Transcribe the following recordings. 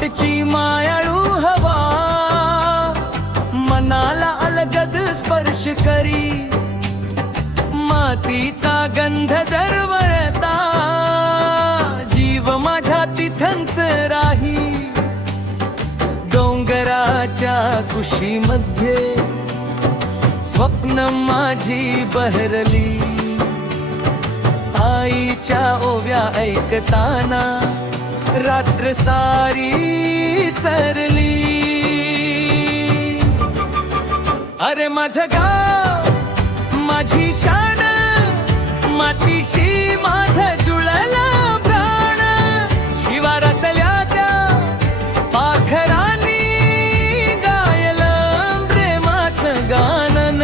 मातची मायाळू हवा मनाला अलगद स्पर्श करी, मातीचा गंध दरवळता जीव माझ्या तिथंच राही। डोंगराच्या कुशीमध्ये स्वप्न माझी बहरली, आईच्या ओव्या ऐकताना रात्र सारी सरली। अरे माझं गाव माझी शान, मातीशी माझं जुळलं प्राण, शिवारातल्या त्या पाखरांनी गायलं प्रेमाचं गाणं।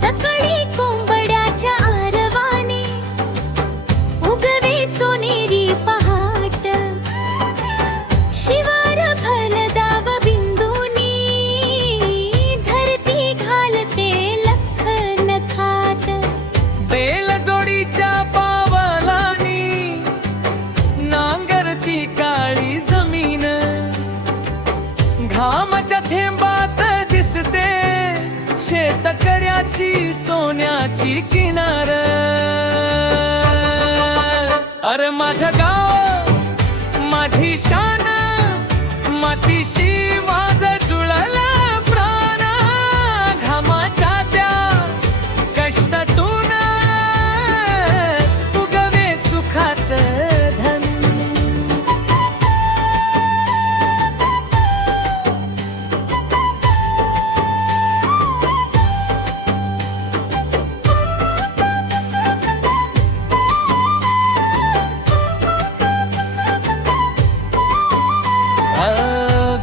सकाळी कोंबड्याच्या आरवाने उगवे सोनेरी पहाट, शिवार फलदाव बिंदूनी धरती घालते लख नखात। बेलजोडीच्या पावलांनी नांगरती काळी जमीन, घामाच्या थेंबात दिसते शेतकऱ्याची सोन्याची किनार। अरे माझं गाव माझी शान, मातीशी माझं जुळलं प्राण, घामाच्या त्या कष्टातून उगवे सुखाचं धन।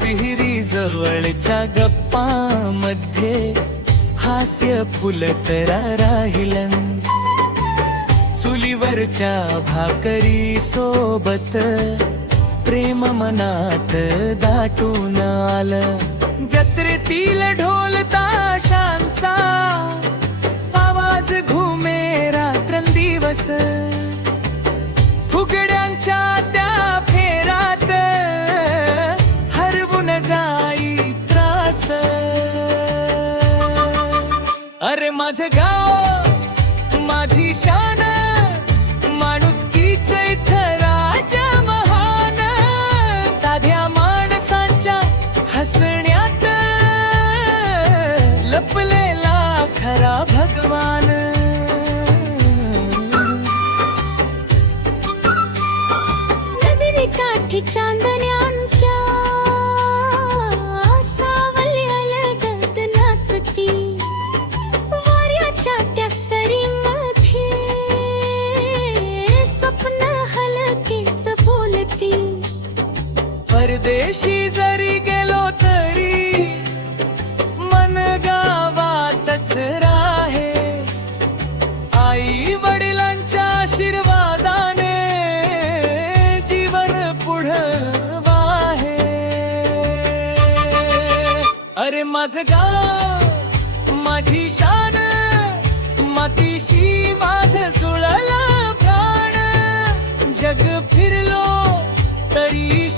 विहिरी जवळच्या गप्पामध्ये हास्य फुलतरा राहिलं, चुलीवरच्या भाकरी सोबत प्रेम मनात दाटून आलं। जत्रेतील ढोल ताशांचा आवाज घुमे रात्रंदिवस, फुगड्यांच्या त्या फेरात हरवून जाई त्रास। अरे माझं गाव माझी शान, माणुसकीच इथं राजा महान, साध्या माणसांच्या हसण्यात लपलेला खरा भगवान। नदी काठी चांदण्यांच्या सावल्या लगत नाचती, वाऱ्याच्या त्या सरीमध्ये स्वप्न हलकेच बोलती। परदेशी जरी गेलो तरी मन गावातच राहे, आई वडिलांच्या आशीर्वादाने जीवन पुढं वाहे। अरे माझं गाव माझी शान, मातीशी माझं जुळलं प्राण, जग फिरलो तरी